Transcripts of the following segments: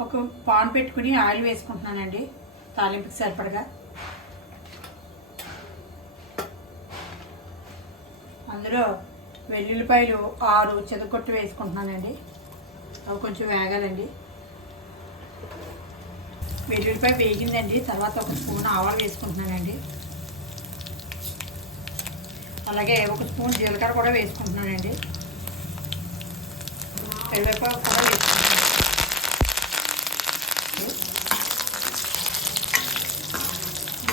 ఒక పాన్ పెట్టుకుని ఆయిల్ వేసుకుంటున్నానండి. తాలింపుకి సరిపడగా. అందులో వెల్లుల్లిపాయలు ఆరు చెదకొట్టు వేసుకుంటున్నానండి. అవి కొంచెం వేగాలండి. వెల్లుల్లిపాయ వేగిందండి. తర్వాత ఒక స్పూన్ ఆవాలు వేసుకుంటున్నానండి. అలాగే ఒక స్పూన్ జీలకర్ర కూడా వేసుకుంటున్నానండి. కరివేపాకు కూడా వేసుకుంటున్నాను.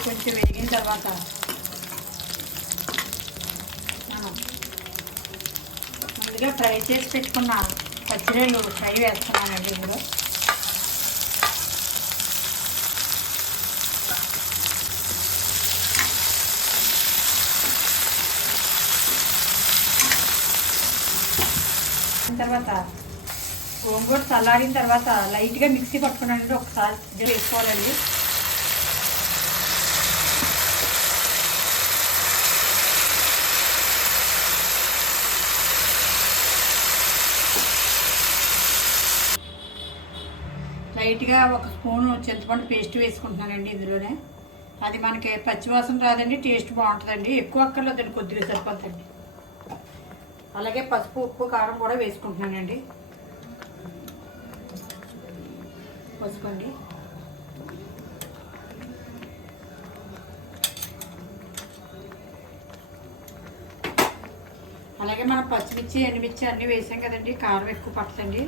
కొంచెం వేగిన తర్వాత. మనం ముందుగా ఫ్రై చేసి పెట్టుకున్న. పచ్చిరేలు ఫ్రై వేస్తున్నానండి ఇప్పుడు. తర్వాత గోంగూర చల్లారిన తర్వాత లైట్గా మిక్సీ పట్టుకున్నానండి. ఒకసారి వేసుకోవాలండి. లైట్గా ఒక స్పూన్ చింతపండు పేస్ట్ వేసుకుంటున్నానండి ఇందులోనే. అది మనకి పచ్చివాసన రాదండి టేస్ట్ బాగుంటుందండి. ఎక్కువ అక్కర్లేదండి కొద్దిగా సరిపోతుందండి అలాగే పసుపు ఉప్పు కారం కూడా వేసుకుంటున్నానండి. పసుపండి అలాగే మనం పచ్చిమిర్చి ఎండుమిర్చి అన్నీ వేసాం కదండి కారం ఎక్కువ పట్టదండి.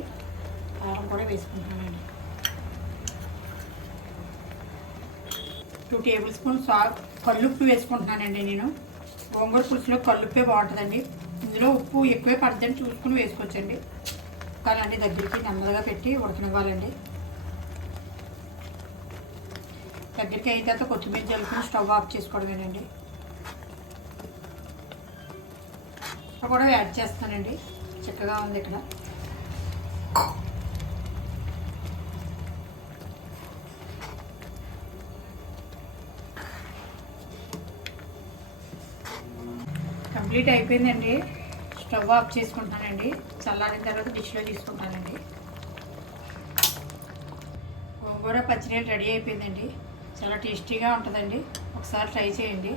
కారం కూడా వేసుకుంటున్నానండి. టూ టేబుల్ స్పూన్ సా కల్లుప్పు వేసుకుంటున్నానండి నేను. గోంగూర పులుసులో కల్లుప్పే బాగుంటుందండి. ఇందులో ఉప్పు ఎక్కువే పడుతుందని చూసుకుని వేసుకోవచ్చండి. కానీ అన్ని దగ్గరికి నెమ్మదిగా పెట్టి ఉడకనివ్వాలండి. దగ్గరికి అయిన తర్వాత కొత్తిమీర జల్లుకుని స్టవ్ ఆఫ్ చేసుకోవడమేనండి. కూడా యాడ్ చేస్తానండి చక్కగా ఉంది ఇక్కడ. కంప్లీట్ అయిపోయిందండి. స్టవ్ ఆఫ్ చేసుకుంటానండి. చల్లారిన తర్వాత డిష్లో తీసుకుంటానండి. గోంగూర పచ్చినీళ్ళు రెడీ అయిపోయిందండి. చాలా టేస్టీగా ఉంటుందండి. ఒకసారి ట్రై చేయండి.